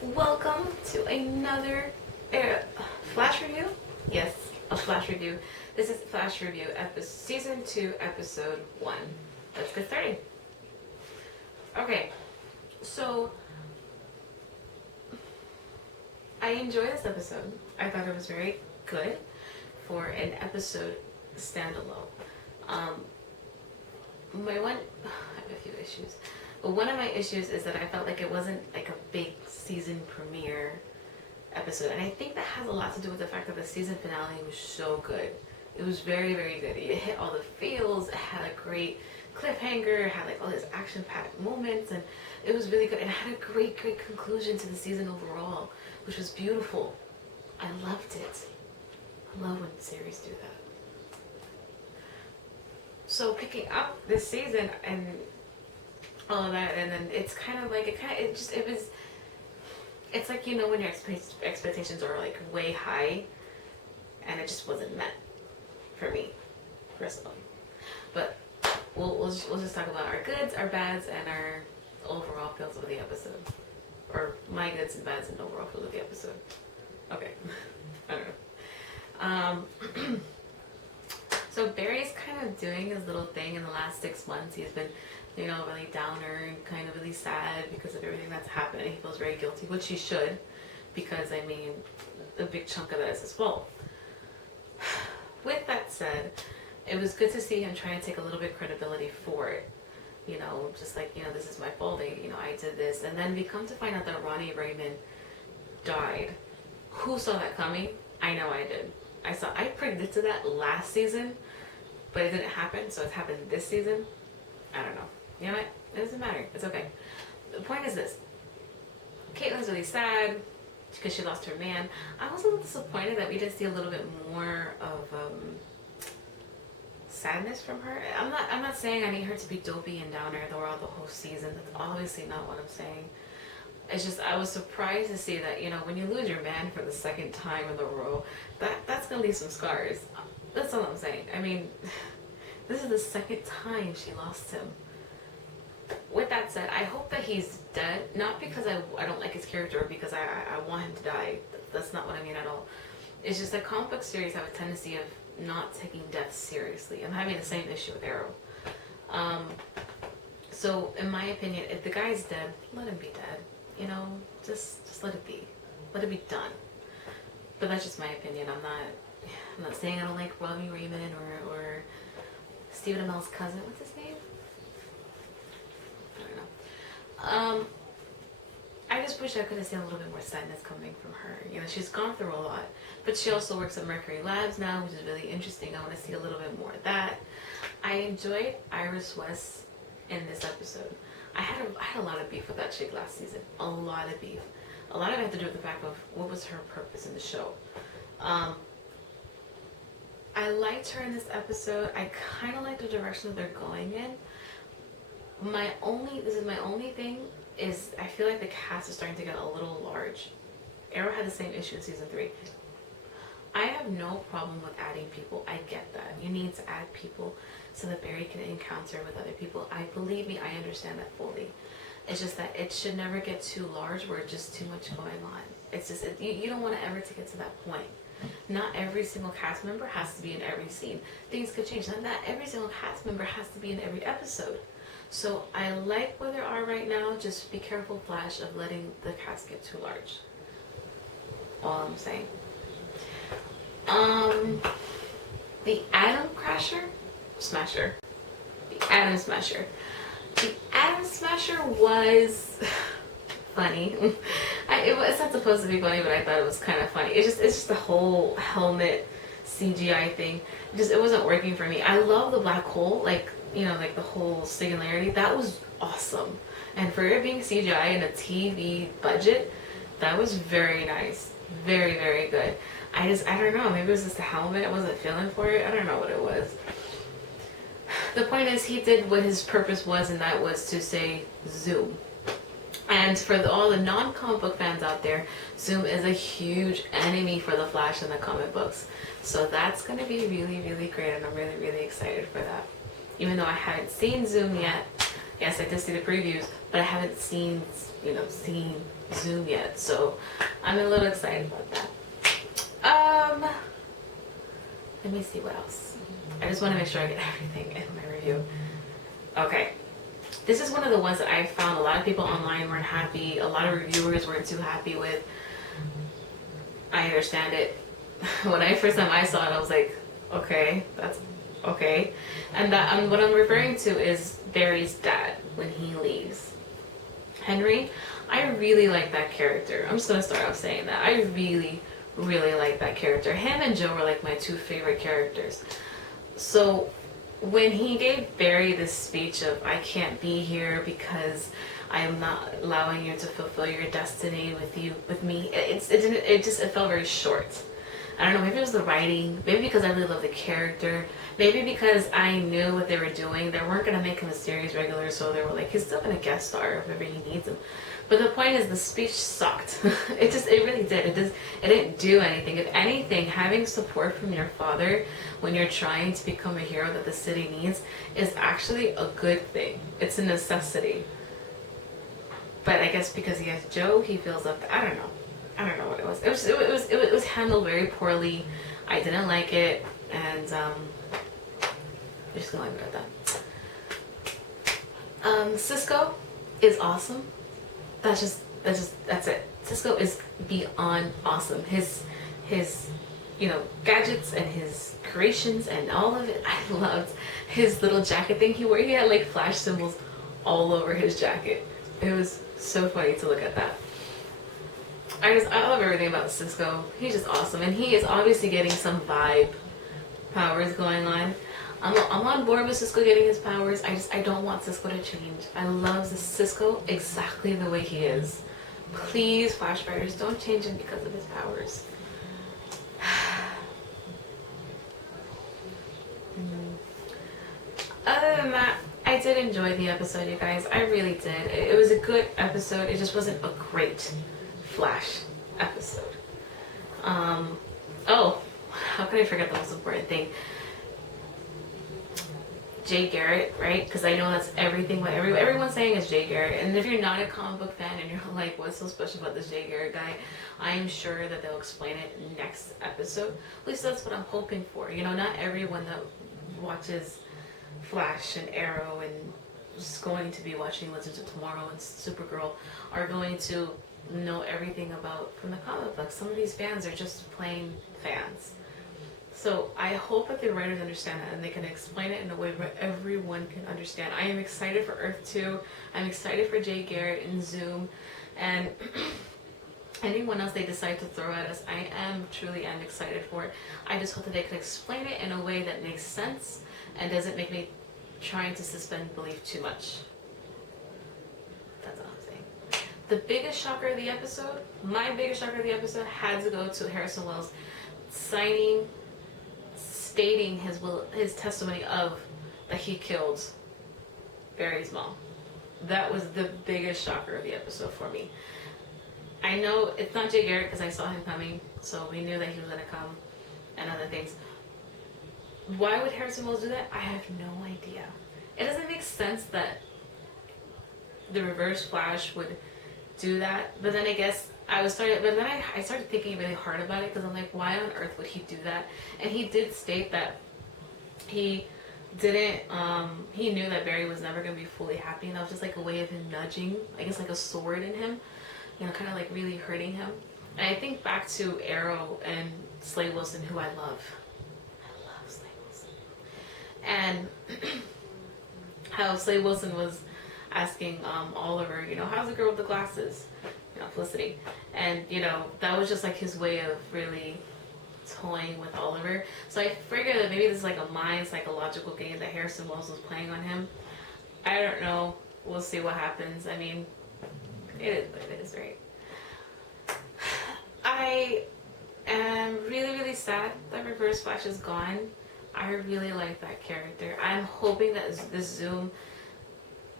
Welcome to another Flash review. Yes, a Flash review. This is Flash review, season 2, episode 1. Let's get started. Okay, so I enjoyed this episode. I thought it was very good for an episode standalone. I have a few issues. But one of my issues is that I felt like it wasn't like a big season premiere episode. And I think that has a lot to do with the fact that the season finale was so good. It was very, very good. It hit all the feels. It had a great cliffhanger. It had like all these action-packed moments. And it was really good. And it had a great, great conclusion to the season overall, which was beautiful. I loved it. I love when series do that. So picking up this season and all of that, and then it's kind of like it's like, you know, when your expectations are like way high and it just wasn't met for me personally. But we'll just talk about our goods, our bads, and our overall feels of the episode, or my goods and bads and overall feels of the episode. Okay. I don't know. So Barry's kind of doing his little thing in the last 6 months. He's been, you know, really downer and kind of really sad because of everything that's happened. He feels very guilty, which he should, because I mean, a big chunk of that is his fault. With that said, it was good to see him trying to take a little bit of credibility for it. You know, just like, you know, this is my fault. I did this, and then we come to find out that Ronnie Raymond died. Who saw that coming? I know I did. I predicted that last season, but it didn't happen, so it's happened this season. I don't know. You know what? It doesn't matter. It's okay. The point is this. Caitlin's really sad because she lost her man. I was a little disappointed that we didn't see a little bit more of sadness from her. I'm not saying I need her to be dopey and downer throughout the whole season. That's obviously not what I'm saying. It's just I was surprised to see that, you know, when you lose your man for the second time in a row, that's gonna leave some scars. That's all I'm saying. I mean, this is the second time she lost him. With that said, I hope that he's dead, not because I don't like his character or because I want him to die. That's not what I mean at all. It's just that comic book series have a tendency of not taking death seriously. I'm having the same issue with Arrow. So in my opinion, if the guy's dead, let him be dead. You know, just let it be. Let it be done. But that's just my opinion. I'm not saying I don't like Ronnie Raymond or Stephen Amell's cousin. What's his name? I don't know. I just wish I could have seen a little bit more sadness coming from her. You know, she's gone through a lot, but she also works at Mercury Labs now, which is really interesting. I want to see a little bit more of that. I enjoyed Iris West in this episode. I had a lot of beef with that chick last season. A lot of beef. A lot of it had to do with the fact of what was her purpose in the show. I liked her in this episode. I kind of like the direction that they're going in. This is my only thing, is I feel like the cast is starting to get a little large. Arrow had the same issue in season 3. I have no problem with adding people. I get that. You need to add people so that Barry can encounter with other people. Believe me, I understand that fully. It's just that it should never get too large where it's just too much going on. It's just, you don't want to ever to get to that point. Not every single cast member has to be in every scene. Things could change. Not every single cast member has to be in every episode. So I like where they are right now. Just be careful, Flash, of letting the cast get too large. All I'm saying. The Atom Smasher. The Atom Smasher. The Atom Smasher was funny. It's not supposed to be funny, but I thought it was kind of funny. It's just the whole helmet CGI thing. It wasn't working for me. I love the black hole, like, you know, like the whole singularity. That was awesome. And for it being CGI and a TV budget, that was very nice. Very, very good. I don't know, maybe it was just the helmet. I wasn't feeling for it. I don't know what it was. The point is, he did what his purpose was, and that was to say Zoom. And for all the non-comic book fans out there, Zoom is a huge enemy for the Flash in the comic books. So that's going to be really, really great, and I'm really, really excited for that. Even though I haven't seen Zoom yet, yes, I did see the previews, but I haven't seen Zoom yet, so I'm a little excited about that. Let me see what else. I just want to make sure I get everything in my review. Okay. This is one of the ones that I found a lot of people online weren't happy. A lot of reviewers weren't too happy with. I understand it. When first time I saw it, I was like, okay, that's okay. And what I'm referring to is Barry's dad when he leaves. Henry, I really like that character. I'm just going to start off saying that. I really, really like that character. Him and Joe were like my two favorite characters. So when he gave Barry this speech of, I can't be here because I am not allowing you to fulfill your destiny with me, it felt very short. I don't know, maybe it was the writing, maybe because I really love the character, maybe because I knew what they were doing. They weren't going to make him a series regular, so they were like, he's still going to guest star if ever he needs him. But the point is, the speech sucked. It really did. It didn't do anything. If anything, having support from your father when you're trying to become a hero that the city needs is actually a good thing. It's a necessity. But I guess because he has Joe, he feels up. I don't know what it was. It was handled very poorly. I didn't like it, and just gonna leave it at that. Cisco is awesome. That's it. Cisco is beyond awesome. His gadgets and his creations and all of it. I loved his little jacket thing he wore. He had like flash symbols all over his jacket. It was so funny to look at that. I love everything about Cisco. He's just awesome, and he is obviously getting some vibe powers going on. I'm on board with Cisco getting his powers. I don't want Cisco to change. I love the Cisco exactly the way he is. Please, Flash writers, don't change him because of his powers. Other than that, I did enjoy the episode, you guys. I really did. It was a good episode. It just wasn't a great Flash episode. Oh, how could I forget the most important thing? Jay Garritt, right? Because I know that's everything. What everyone's saying is Jay Garritt. And if you're not a comic book fan and you're like, what's so special about this Jay Garritt guy? I'm sure that they'll explain it next episode. At least that's what I'm hoping for. Not everyone that watches Flash and Arrow and is going to be watching Legends of Tomorrow and Supergirl are going to know everything about from the comic book. Some of these fans are just plain fans. So I hope that the writers understand that and they can explain it in a way where everyone can understand. I am excited for Earth 2. I'm excited for Jay Garritt and Zoom. And anyone else they decide to throw at us, I truly am excited for it. I just hope that they can explain it in a way that makes sense and doesn't make me trying to suspend belief too much. That's all I'm saying. The biggest shocker of the episode, my biggest shocker of the episode had to go to Harrison Wells stating his testimony of that he killed Barry's mom. That was the biggest shocker of the episode for me. I know it's not Jay Garritt because I saw him coming, so we knew that he was going to come and other things. Why would Harrison Wells do that? I have no idea. It doesn't make sense that the Reverse Flash would do that, but then I guess I started thinking really hard about it because I'm like, why on earth would he do that? And he did state that he didn't, he knew that Barry was never going to be fully happy, and that was just like a way of him nudging, I guess like a sword in him, kind of like really hurting him. And I think back to Arrow and Slade Wilson, who I love. I love Slade Wilson. And how Slade Wilson was asking Oliver, how's the girl with the glasses? Felicity. And, that was just like his way of really toying with Oliver. So I figured that maybe this is like a mind psychological game that Harrison Wells was playing on him. I don't know. We'll see what happens. I mean, it is what it is, right? I am really, really sad that Reverse Flash is gone. I really like that character. I'm hoping that this Zoom,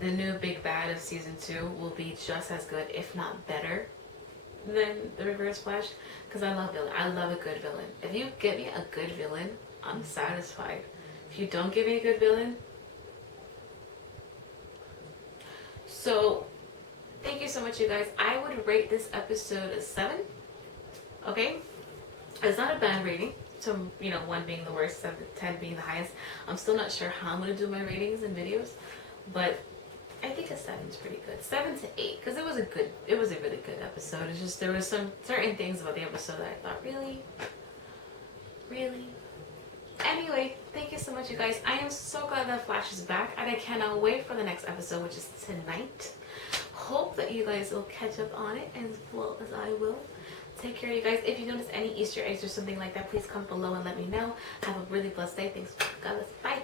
the new big bad of season 2, will be just as good, if not better, than the Reverse Flash. Because I love villain. I love a good villain. If you give me a good villain, I'm satisfied. If you don't give me a good villain, so you so much, you guys. I would rate this episode a 7. Okay? It's not a bad rating. So, 1 being the worst, 7 to 10 being the highest. I'm still not sure how I'm going to do my ratings and videos. But I think a 7 is pretty good. 7 to 8. Because it was a really good episode. It's just, there was some certain things about the episode that I thought, really? Really? Anyway, thank you so much, you guys. I am so glad that Flash is back, and I cannot wait for the next episode, which is tonight. Hope that you guys will catch up on it as well as I will. Take care, you guys. If you notice any Easter eggs or something like that, please comment below and let me know. Have a really blessed day. Thanks. God bless. Bye.